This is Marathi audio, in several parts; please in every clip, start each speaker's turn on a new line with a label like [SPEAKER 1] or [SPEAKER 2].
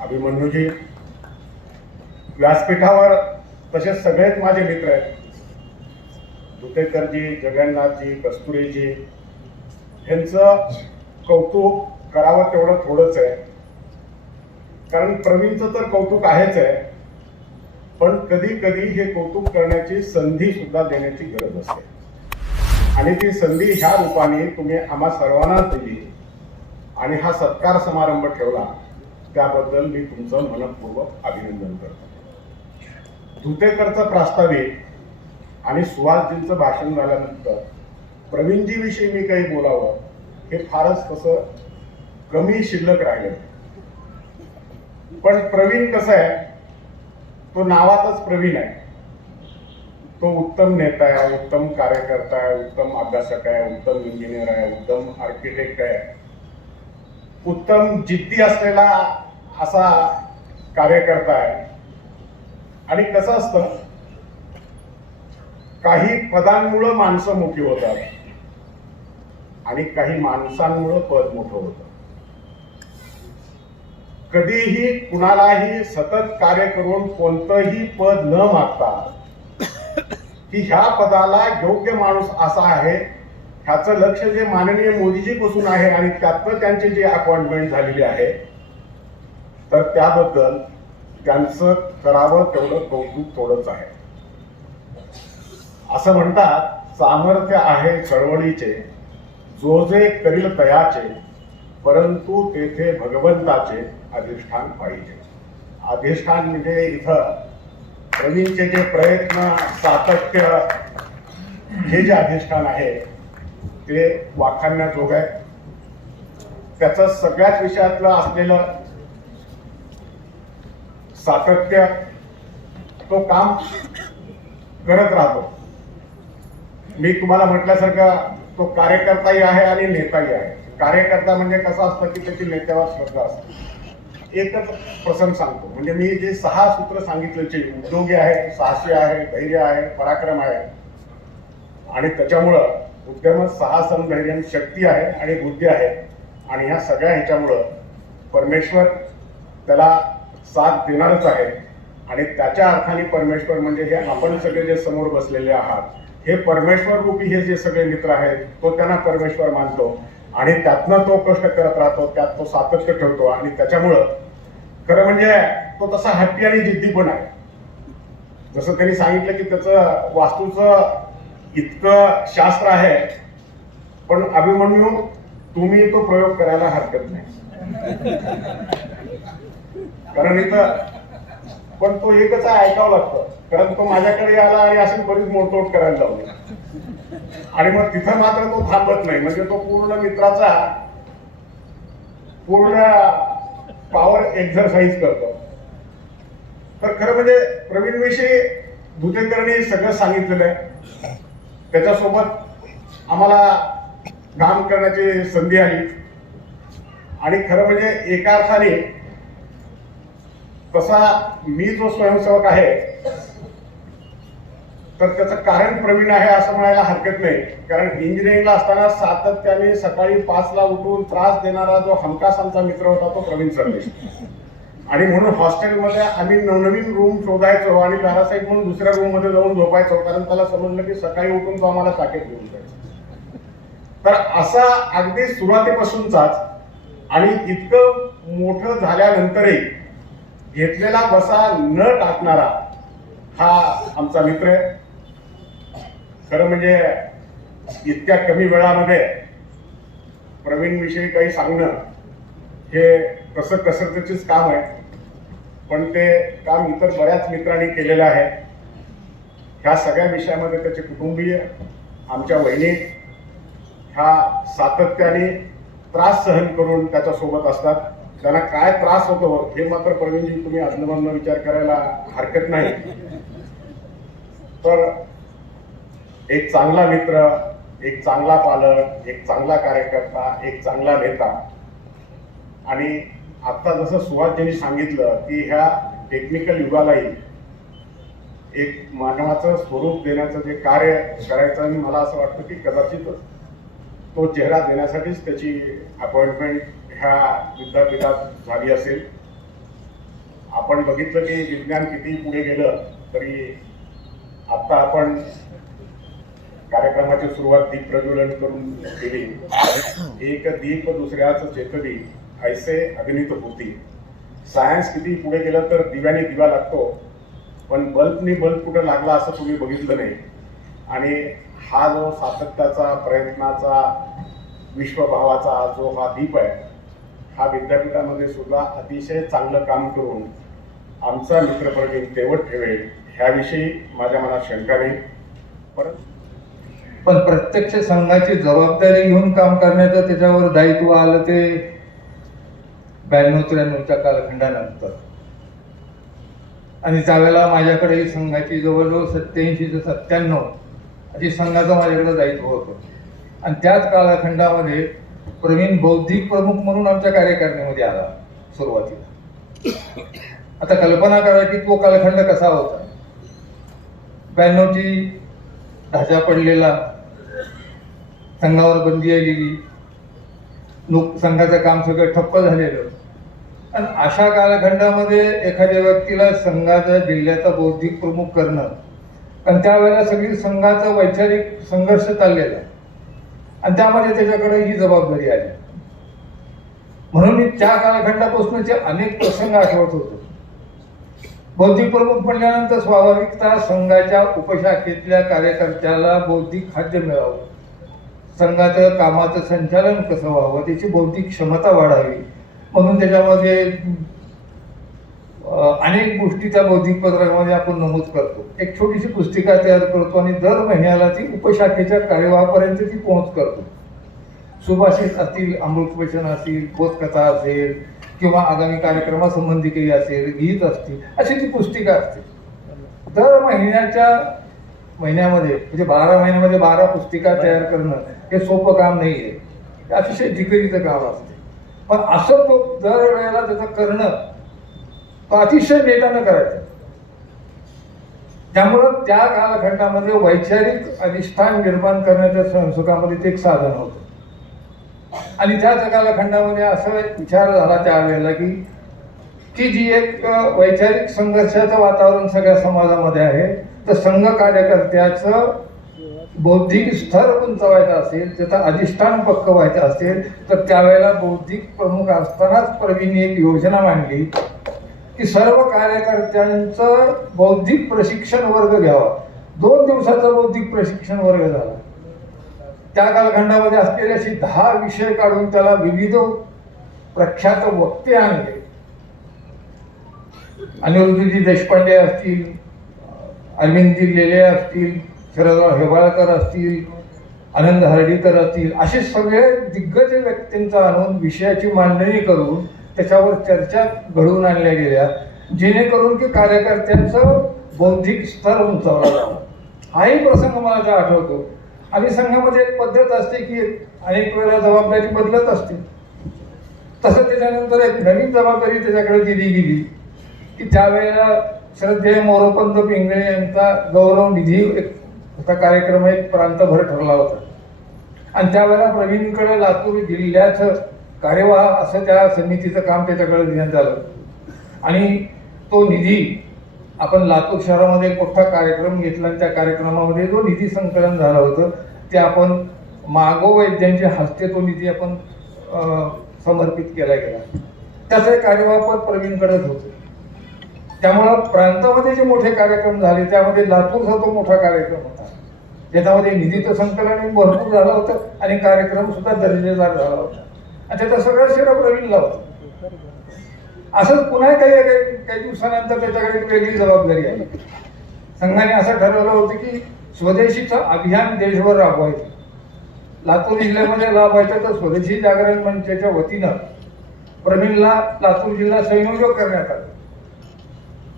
[SPEAKER 1] अभिमन्यूजी व्यासपीठावर तसे सगळेच माझे मित्र आहेत. दुतेकरजी जगन्नाथजी कस्तुरीजी यांचं कौतुक करावं तेवढं थोडंच आहे. कारण प्रवीणचं तर कौतुक आहेच आहे. पण कधी कधी हे कौतुक करण्याची संधी सुद्धा देण्याची गरज असते. आणि ती संधी ह्या रूपाने तुम्ही आम्हा सर्वांना दिली. आणि हा सत्कार समारंभ ठेवला त्याबद्दल मी तुमचं मनपूर्वक अभिनंदन करतो. धुतेकरचं प्रास्ताविक आणि सुहासजींचं भाषण झाल्यानंतर प्रवीणजीविषयी मी काही बोलावं हे फारच कसं कमी शिल्लक राहिलं पण प्रवीण कसं आहे तो नावातच प्रवीण आहे. तो उत्तम नेता आहे उत्तम कार्यकर्ता आहे उत्तम अभ्यासक आहे उत्तम इंजिनियर आहे उत्तम आर्किटेक्ट आहे. उत्तम जिद्दी असलेला असा कार्यकर्ता आहे. आणि कसं असतं काही पदांमुळं माणसं मोठी होतात आणि काही माणसांमुळं पद मोठं होतं. कधीही कुणालाही सतत कार्य करून कोणतंही पद न मागता की ह्या पदाला योग्य माणूस असा आहे ह्याचं लक्ष जे माननीय मोदीजी पासून आहे आणि त्यातनं त्यांचे जे अपॉइंटमेंट झालेली आहे तर त्याबद्दल त्यांचं करावं तेवढं कौतुक थोडंच आहे. असं म्हणतात सामर्थ्य आहे चळवळीचे जो जे करील तयाचे परंतु तेथे भगवंताचे अधिष्ठान पाहिजे. अधिष्ठान म्हणजे इथं प्रवीणचे जे प्रयत्न सातत्य हे जे अधिष्ठान आहे ते वाखाणण्याजोग आहे त्याचं सगळ्याच विषयातलं असलेलं सातत्य तो काम करत राहतो. मी तुम्हाला म्हटल्यासारखं तो कार्यकर्ताही आहे आणि नेताही आहे. कार्यकर्ता म्हणजे कसं असतं की त्याची नेत्यावर श्रद्धा असते. एकच प्रसंग सांगतो. म्हणजे मी जे सहा सूत्र सांगितले जे उद्योगी आहे साहसी आहे धैर्य आहे पराक्रम आहे आणि त्याच्यामुळं उद्यम साहसन धैर्य शक्ती आहे आणि बुद्धी आहे. आणि ह्या सगळ्या ह्याच्यामुळं परमेश्वर त्याला साथ देणारच आहे. आणि त्याच्या अर्थाने परमेश्वर म्हणजे हे आपण सगळे जे समोर बसलेले आहात हे परमेश्वर रूपी हे जे सगळे मित्र आहेत तो त्यांना परमेश्वर मानतो. आणि त्यातनं तो कष्ट करत राहतो त्यात तो सातत्य ठेवतो आणि त्याच्यामुळं खरं म्हणजे तो तसा हॅप्पी आणि जिद्दी पण आहे. जसं त्यांनी सांगितलं की त्याचं वास्तूचं इतकं शास्त्र आहे पण अभिमन्यू तुम्ही तो प्रयोग करायला हरकत नाही. कारण इथं पण तो एकच ऐकावं लागतं. कारण तो माझ्याकडे आला आणि अशी बरीच मोडतोड करायला लावली. आणि मग तिथं मात्र तो थांबत नाही. म्हणजे तो पूर्ण मित्राचा पूर्ण पॉवर एक्झरसाइज करतो. तर खरं म्हणजे प्रवीण विषयी धुतेकरणी सगळं सांगितलेलं आहे. त्याच्यासोबत आम्हाला काम करण्याची संधी आली. आणि खरं म्हणजे एका अर्थाने तसा मी जो स्वयंसेवक आहे तर त्याचं कारण प्रवीण आहे असं म्हणायला हरकत नाही. कारण इंजिनिअरिंगला असताना सातत्याने सकाळी पाचला उठून त्रास देणारा जो हमखास आमचा मित्र होता तो प्रवीण सरदेश आणि म्हणून हॉस्टेलमध्ये आम्ही नवनवीन रूम शोधायचो आणि पॅरासाईट म्हणून दुसऱ्या रूममध्ये जाऊन झोपायचो कारण त्याला समजलं की सकाळी उठून तो आम्हाला साकेत घेऊन जायचा. तर असा अगदी सुरुवातीपासूनचाच आणि इतकं मोठं झाल्यानंतरही घेतलेला बसा न टाकणारा हा आमचा मित्र आहे. खरं म्हणजे इतक्या कमी वेळामध्ये प्रवीणविषयी काही सांगणं हे तसं कसरतीचेच काम आहे. पण ते काम इतर बऱ्याच मित्रांनी केलेलं आहे. ह्या सगळ्या विषयामध्ये त्याचे कुटुंबीय आमच्या वहिनी ह्या सातत्याने त्रास सहन करून त्याच्यासोबत असतात. त्यांना काय त्रास होतो हे मात्र प्रवीणजी तुम्ही अजून विचार करायला हरकत नाही. तर एक चांगला मित्र एक चांगला पालक एक चांगला कार्यकर्ता एक चांगला नेता. आणि आता जसं सुहासजींनी सांगितलं की ह्या टेक्निकल युगालाही एक मानवाचं स्वरूप देण्याचं जे कार्य करायचं आणि मला असं वाटतं की कदाचित तो चेहरा देण्यासाठीच त्याची अपॉइंटमेंट ह्या विद्यापीठात झाली असेल. आपण बघितलं की विज्ञान किती पुढे गेलं तरी आत्ता आपण कार्यक्रमाची सुरुवात दीप प्रज्वलन करून केली. एक दीप दुसऱ्याच चेतली ऐसे अभिनीत होती. सायन्स किती पुढे गेलं तर दिव्याने दिवा लागतो. पण बल्बनी बल्ब कुठं लागला असं तुम्ही बघितलं नाही. आणि हा जो सातत्याचा प्रयत्नाचा विश्वभावाचा जो हा दीप आहे हा विद्यापीठामध्ये सुद्धा अतिशय चांगलं काम करून आमचा मित्रपरिणी तेवट ठेवेल. ह्याविषयी माझ्या मनात शंका नाही. परंतु
[SPEAKER 2] पण प्रत्यक्ष संघाची जबाबदारी घेऊन काम करण्याचं त्याच्यावर दायित्व आलं ते ब्याण्णव त्र्याण्णवच्या कालखंडानंतर. आणि त्यावेळेला माझ्याकडे संघाची जवळजवळ सत्याऐंशी ते सत्त्याण्णव अशी संघाचं माझ्याकडे दायित्व होतं. आणि त्याच कालखंडामध्ये प्रवीण बौद्धिक प्रमुख म्हणून आमच्या कार्यकारिणीमध्ये आला सुरुवातीला. आता कल्पना करा की तो कालखंड कसा होता? ब्याण्णवची ढाचा पडलेला. संघावर बंदी आलेली. लोक संघाचं काम सगळं ठप्प झालेलं. आणि अशा कालखंडामध्ये एखाद्या व्यक्तीला संघाचा जिल्ह्याचा बौद्धिक प्रमुख करणं. आणि त्यावेळेला सगळी संघाचा वैचारिक संघर्ष चाललेला. आणि त्यामध्ये त्याच्याकडे ही जबाबदारी आली. म्हणून मी त्या कालखंडापासूनचे अनेक प्रसंग आठवत होतो. बौद्धिक प्रमुख म्हणल्यानंतर स्वाभाविकता संघाच्या उपशाखेतल्या कार्यकर्त्याला बौद्धिक खाद्य मिळावं. संघाचं कामाचं संचालन कसं व्हावं? त्याची बौद्धिक क्षमता वाढावी. म्हणून त्याच्यामध्ये अनेक गोष्टी त्या बौद्धिक पत्रकामध्ये आपण नमूद करतो. एक छोटीशी पुस्तिका तयार करतो आणि दर महिन्याला ती उपशाखेच्या कार्यवाहापर्यंत ती पोहोच करतो. सुभाषित असतील अमृतवचन असतील बोधकथा असेल किंवा आगामी कार्यक्रमासंबंधी काही असेल गीत असतील अशी ती पुस्तिका असते. दर महिन्याच्या महिन्यामध्ये म्हणजे बारा महिन्यामध्ये बारा पुस्तिका तयार करणं हे सोपं काम नाही आहे हे अतिशय जिकरीचं काम असते. पण असं तो दर वेळेला त्याचं करणं तो अतिशय नेटानं करायचं. त्यामुळं त्या कालखंडामध्ये वैचारिक अधिष्ठान निर्माण करण्याच्या संसुकामध्ये ते एक साधन होतं. आणि त्याच कालखंडामध्ये असं विचार झाला त्यावेळेला की की जी एक वैचारिक संघर्षाचं वातावरण सगळ्या समाजामध्ये आहे तर संघ कार्यकर्त्याचं बौद्धिक स्तर उंचवायचं असेल त्याचं अधिष्ठान पक्क व्हायचं असेल तर त्यावेळेला बौद्धिक प्रमुख असतानाच प्रवीणने एक योजना मांडली की सर्व कार्यकर्त्यांचं बौद्धिक प्रशिक्षण वर्ग घ्यावा. दोन दिवसाचा बौद्धिक प्रशिक्षण वर्ग झाला. त्या कालखंडामध्ये असलेले असे दहा विषय काढून त्याला विविध प्रख्यात वक्ते आणले. अनिरुद्धजी देशपांडे असतील अरविंदजी लेले असतील शरदराव हेबाळकर असतील आनंद हर्डीकर असतील असे सगळे दिग्गज व्यक्तींचा आणून विषयाची मांडणी करून त्याच्यावर चर्चा घडवून आणल्या गेल्या जेणेकरून की कार्यकर्त्यांचं बौद्धिक स्तर उंचावला जावं. हाही प्रसंग मला त्या आठवतो. संघामध्ये एक पद्धत असते की अनेक वेळेला जबाबदारी बदलत असते. तसं त्याच्यानंतर एक नवीन जबाबदारी त्याच्याकडे दिली गेली. की त्यावेळेला श्रद्धेय मोरोपंत पिंगळे यांचा गौरव निधी एक असा कार्यक्रम एक प्रांतभर ठरला होता. आणि त्यावेळेला प्रवीणकडे लातूर जिल्ह्याचं कार्यवाह असं त्या समितीचं काम त्याच्याकडे देण्यात आलं. आणि तो निधी आपण लातूर शहरामध्ये एक मोठा कार्यक्रम घेतला आणि त्या कार्यक्रमामध्ये जो निधी संकलन झालं होतं ते आपण मागो वैद्यांच्या हस्ते तो निधी आपण समर्पित केला गेला. त्याचा कार्यवापर प्रवीणकडेच होतो. त्यामुळं प्रांतामध्ये जे मोठे कार्यक्रम झाले त्यामध्ये लातूरचा तो मोठा कार्यक्रम होता. ज्याच्यामध्ये निधीचं संकलन भरपूर झालं होतं आणि कार्यक्रम सुद्धा दर्जेदार झाला होता. आणि त्याचा सगळा शेरा प्रवीणला होता. असंच पुन्हा काही काही दिवसानंतर त्याच्याकडे एक वेगळी जबाबदारी आली. संघाने असं ठरवलं होतं की स्वदेशीचं अभियान देशभर राबवायचं. लातूर जिल्ह्यामध्ये लाभायचं तर स्वदेशी जागरण मंचाच्या वतीनं प्रवीणला लातूर जिल्हा संयोजक करण्यात आला.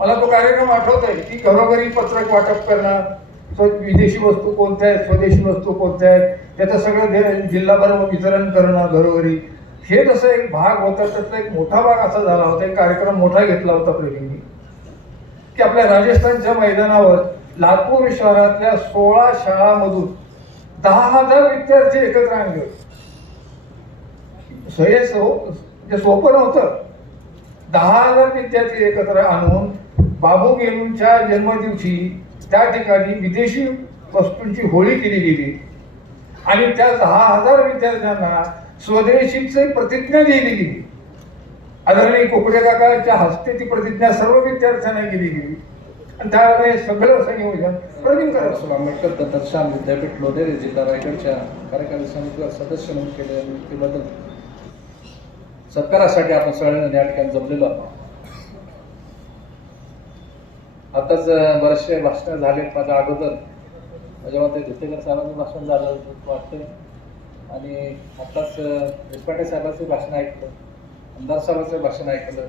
[SPEAKER 2] मला तो कार्यक्रम आठवत आहे की घरोघरी पत्रक वाटप करणं विदेशी वस्तू कोणत्या आहेत स्वदेशी वस्तू कोणत्या आहेत त्याचं सगळं जिल्हाभर वितरण करणं घरोघरी. हे जसं एक भाग होता त्यातला एक मोठा भाग असा झाला होता एक कार्यक्रम मोठा घेतला होता प्रेमींनी की आपल्या राजस्थानच्या मैदानावर लातूर शहरातल्या सोळा शाळांमधून दहा हजार विद्यार्थी एकत्र आणले होते. हे सो सोपं नव्हतं दहा हजार विद्यार्थी एकत्र आणून बाबू गेलूंच्या जन्मदिवशी त्या ठिकाणी विदेशी वस्तूंची होळी केली गेली आणि त्या दहा हजार विद्यार्थ्यांना स्वदेशीची प्रतिज्ञा दिली गेली. आदरणीय कोकडे काकाच्या हस्ते ती प्रतिज्ञा सर्व विद्यार्थ्यांना केली गेली. आणि त्यावेळेला हे सगळं संयोजन प्रवीण करत
[SPEAKER 3] बाबासाहेब आंबेडकर दत्तश्याम विद्यापीठ लोधेरे जिल्हा रायगडच्या कार्यकारी समितीवर सदस्य म्हणून केलेल्या नियुक्तीबद्दल सत्कारासाठी आपण सगळ्यांना या ठिकाणी जमलेलो आहोत. आताच बरेचसे भाषण झालेत. माझ्या अगोदर माझ्या मते धुतेकर साहेबांचं भाषण झालं वाटतंय. वाटतं आणि आताच देशपांडे साहेबांचं भाषण ऐकलं. आमदार साहेबांचं भाषण ऐकलं.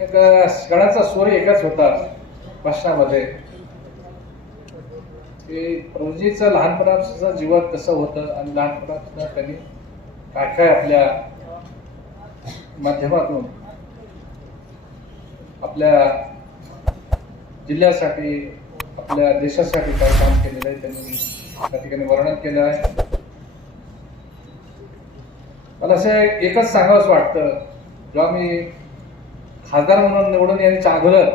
[SPEAKER 3] एक अ, स्वर एकच होता भाषणामध्ये. की प्रभूजीचं लहानपणाचं जीवन कसं होतं आणि लहानपणापासून त्यांनी काय काय आपल्या माध्यमातून आपल्या जिल्ह्यासाठी आपल्या देशासाठी काय काम केलेलं आहे त्यांनी त्या ठिकाणी वर्णन केलं आहे. मला असं एकच सांगावंच वाटतं जेव्हा मी खासदार म्हणून निवडून यांनी चांगलं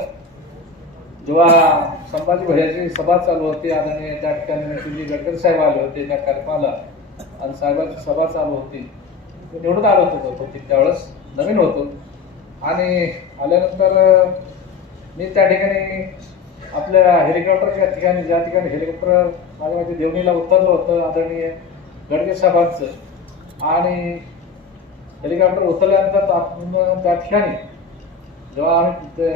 [SPEAKER 3] जेव्हा संभाजी भैयाची सभा चालू होती आदरणीय त्या ठिकाणी तुझी गडकरी साहेब आले होते त्या कार्यक्रमाला आणि साहेबांची सभा चालू होती. निवडून आलो होतो तो त्यावेळेस नवीन होतो. आणि आल्यानंतर मी त्या ठिकाणी आपल्या हेलिकॉप्टरच्या ठिकाणी ज्या ठिकाणी हेलिकॉप्टर माझ्या माहिती देवणीला उतरलं होतं आदरणीय गडगे साहेबांचं. आणि हेलिकॉप्टर उतरल्यानंतर आपण त्या ठिकाणी जेव्हा आम्ही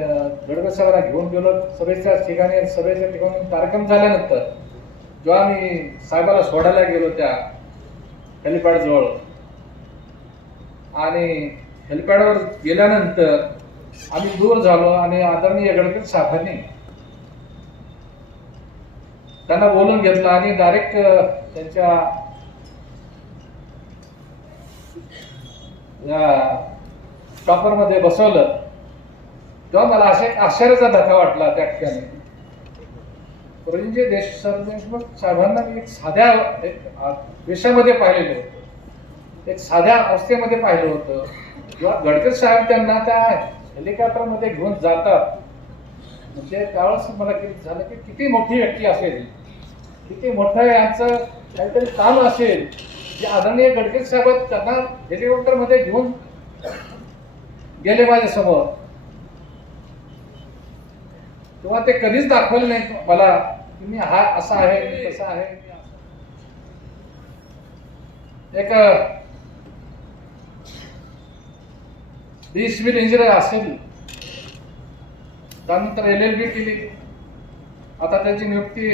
[SPEAKER 3] गडगे साहेबांना घेऊन गेलो सभेच्या ठिकाणी सभेच्या ठिकाणी कार्यक्रम झाल्यानंतर जेव्हा आम्ही साहेबाला सोडायला गेलो त्या हेलिपॅडजवळ. आणि हेलिपॅडवर गेल्यानंतर आम्ही दूर झालो आणि आदरणीय गडकरी साहेबांनी त्यांना बोलून घेतलं आणि डायरेक्ट त्यांच्या या टॉपरमध्ये बसवलं. तेव्हा मला असे आश्चर्याचा धक्का वाटला त्या ठिकाणी. परंतु देश सरदेशमुख साहेबांना मी एक साध्या एक विषयामध्ये पाहिलेलं होतं. एक साध्या अवस्थेमध्ये पाहिलं होतं. किंवा गडकरी साहेब त्यांना त्या हेलिकॉप्टरमध्ये घेऊन जातात. म्हणजे त्यावेळेस मला किती झालं की किती मोठी व्यक्ती असेल किती मोठं यांचं काहीतरी काम असेल जे आदरणीय गडकरी साहेब त्यांना हेलिकॉप्टरमध्ये घेऊन गेले माझ्यासमोर. ते कधीच दाखवले नाही मला की मी हा असा आहे तसा आहे. एक बी मिल इंजिनियर असेल त्यानंतर एल एल बी केली. आता त्याची नियुक्ती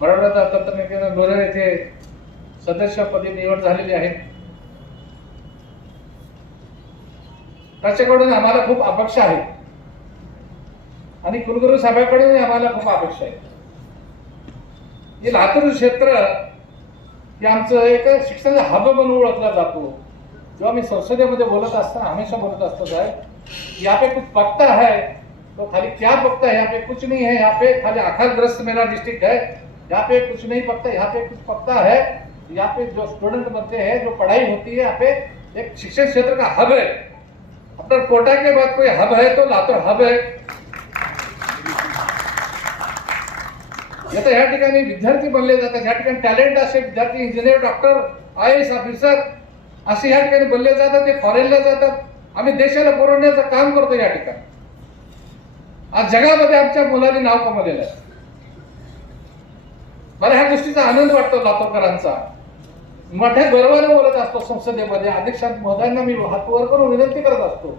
[SPEAKER 3] बरोबर तंत्रज्ञान लोणार येथे सदस्यपदी निवड झालेली आहे. त्याच्याकडून आम्हाला खूप अपेक्षा आहे. आणि कुलगुरू साहेबांकडून आम्हाला खूप अपेक्षा आहे. हे लातूर क्षेत्र हे आमचं एक शिक्षणाचा हब म्हणून ओळखला जातो. जेव्हा मी संसदेमध्ये बोलत असताना हमेशा बोलत असतो साहेब यहाँ पे कुछ पकता है तो खाली क्या पकता है यहाँ पे कुछ नहीं है, यहाँ पे खाली आखाग्रस्त मेरा डिस्ट्रिक्ट है। यहाँ पे कुछ नहीं पकता, यहाँ पे कुछ पकता है। यहाँ पे जो स्टूडेंट बनते हैं, जो पढ़ाई होती है, यहाँ पे एक शिक्षण क्षेत्र का हब है। अपना कोटा के बाद कोई हब है तो लातूर हब है। आता या ठिकाणी विद्यार्थी बनले जातात या ठिकाणी टॅलेंट असे विद्यार्थी engineer doctor I S officer असे या ठिकाणी बनले जातात ते फॉरेनला जातात आम्ही देशाला पुरवण्याचं काम करतो या ठिकाणी. आज जगामध्ये आमच्या मुलांनी नाव कमवलेलं आहे. मला ह्या गोष्टीचा आनंद वाटतो लातूरकरांचा. मोठ्या गर्वाने बोलत असतो संसदेमध्ये. अध्यक्षात महोदयांना मी हातवर करून विनंती करत असतो.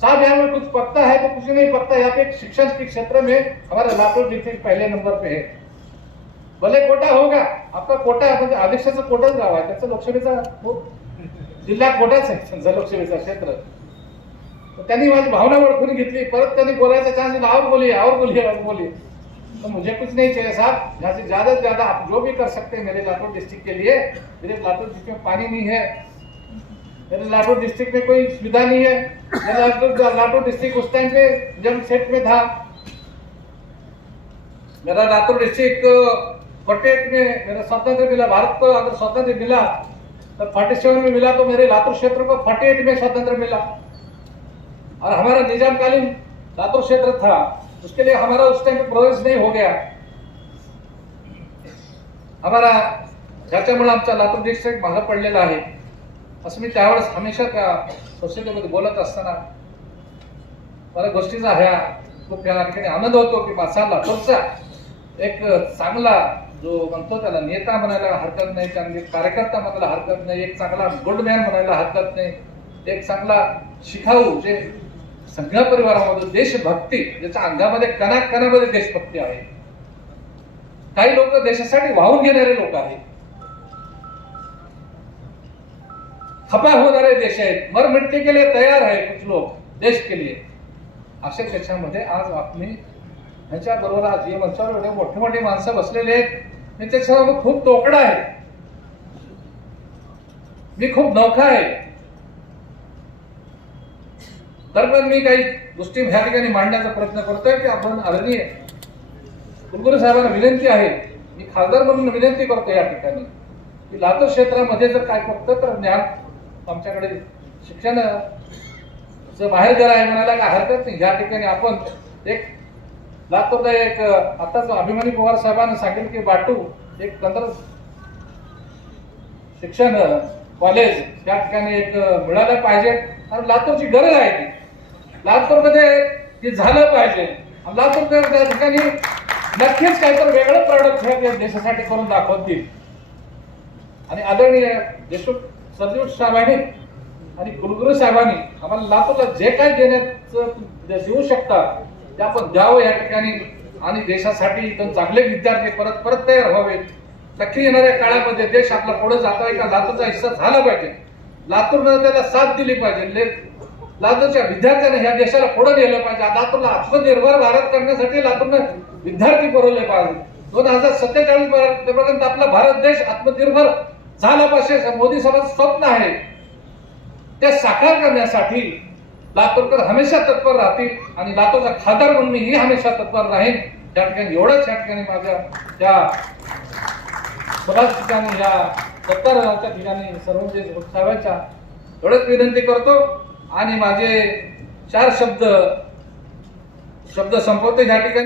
[SPEAKER 3] साहब यहाँ में कुछ पकता है तो कुछ नहीं पकता यहाँ पे एक शिक्षण के क्षेत्र में हमारा लातूर डिस्ट्रिक्ट पहले नंबर पे है भले कोटा होगा आपका कोटा म्हणजे अध्यक्षाचा कोटाच गाव आहे. त्याचं लोकसभेचा जिल्ह्यात जिल्हा कोटाच आहे समजा क्षेत्र. तर त्यांनी माझी भावना ओळखून घेतली. परत त्यांनी बोलायचा चान्स दिला. और बोलिए और बोलिए और बोलिए. तो मुझे कुछ नहीं चाहिए साहब. यहाँ से ज्यादा से ज्यादा आप जो भी कर सकते हैं मेरे लातूर डिस्ट्रिक्ट के लिए. मेरे लातूर डिस्ट्रिक्ट में पानी नहीं है. मेरे लातूर डिस्ट्रिक्ट में कोई सुविधा नहीं है. मेरा लातूर लातूर डिस्ट्रिक्ट उस टाइम पे जब सेट में था. मेरा लातूर डिस्ट्रिक्ट फोर्टी में मेरा स्वतंत्र मिला भारत को अगर स्वतंत्र मिला तो फोर्टी सेवन में मिला तो मेरे लातूर क्षेत्र को फोर्टी एट में स्वतंत्र मिला। और हमारा निजामकालीन लातूर क्षेत्र था उसके लिए हमारा उस टाइम प्रोग्रेस नहीं हो गया। हमारा ज्याच्यामुळे आमचा लातूर डिस्ट्रिक्ट मागं पडलेला आहे. असं मी त्यावेळेस हमेशा त्या सोसायटीमध्ये बोलत असताना मला गोष्टीचा ह्या खूप या ठिकाणी आनंद होतो की माझा लातूरचा एक चांगला जो म्हणतो त्याला नेता म्हणायला हरकत नाही चांगली कार्यकर्ता म्हणायला हरकत नाही एक चांगला गुडमॅन म्हणायला हरकत नाही एक चांगला शिखाऊ जे सगळ्या परिवारामध्ये देशभक्ती ज्याच्या अंगामध्ये कणाकणामध्ये देशभक्ती आहे. काही लोक देशासाठी वाहून घेणारे लोक आहेत. खपा होणारे देश आहेत. मर मिटने के लिए तयार आहे कुछ लोक देश के लिए. अशा त्याच्यामध्ये आज आपली ह्याच्या बरोबर आज या मंचावर एवढे मोठे मोठे माणसं बसलेले आहेत. मी त्याच्यावर खूप तोकडा आहे मी खूप नौखा आहे. तर पण मी काही गोष्टी ह्या ठिकाणी मांडण्याचा प्रयत्न करतोय की आपण आदरणीय कुलगुरू साहेबांना विनंती आहे. मी खासदार म्हणून विनंती करतो या ठिकाणी की लातूर क्षेत्रामध्ये जर काय फक्त तर ज्ञान आमच्याकडे शिक्षण बाहेर जर आहे म्हणायला काय हरकत नाही. या ठिकाणी आपण एक लातूरला एक आताच अभिमानी पवार साहेबांनी सांगितलं की बाटू एक तंत्र शिक्षण कॉलेज त्या ठिकाणी एक मिळालं पाहिजे. आणि लातूरची गरज आहे ती. लातूरमध्ये ते झालं पाहिजे. लातूर त्या ठिकाणी नक्कीच काहीतरी वेगळं प्रॉडक्ट हे देशासाठी करून दाखवतील. आणि आदरणीय देशमुख सरदेव साहेबांनी आणि कुलगुरू साहेबांनी आम्हाला लातूरला जे काही देण्याचं देऊ शकता ते आपण द्यावं या ठिकाणी आणि देशासाठी इथून चांगले विद्यार्थी परत परत तयार व्हावेत. नक्की येणाऱ्या काळामध्ये देश आपला पुढे जाता आहे का लातूरचा हिस्सा झाला पाहिजे. लातूरनं त्याला साथ दिली पाहिजे. ले- लातूरच्या विद्यार्थ्यांनी ह्या देशाला पुढे नेलं पाहिजे. लातूरला आत्मनिर्भर भारत करण्यासाठी लातूरनं विद्यार्थी पुरवले पाहिजे. दोन हजार सत्तेचाळीस पर्यंत आपला भारत देश आत्मनिर्भर झाला पाहिजे. मोदी साहेबांचं स्वप्न आहे. ते साकार करण्यासाठी लातूरकर हमेशा तत्पर राहतील आणि लातूरचा खासदार म्हणून मीही हमेशा तत्पर राहीन. त्या ठिकाणी एवढंच या ठिकाणी माझ्या त्या बऱ्याच ठिकाणी या सत्ताराच्या ठिकाणी सर्वांचे जे साहेबांच्या एवढंच विनंती करतो. आणि माझे चार शब्द शब्द संपवते या ठिकाणी.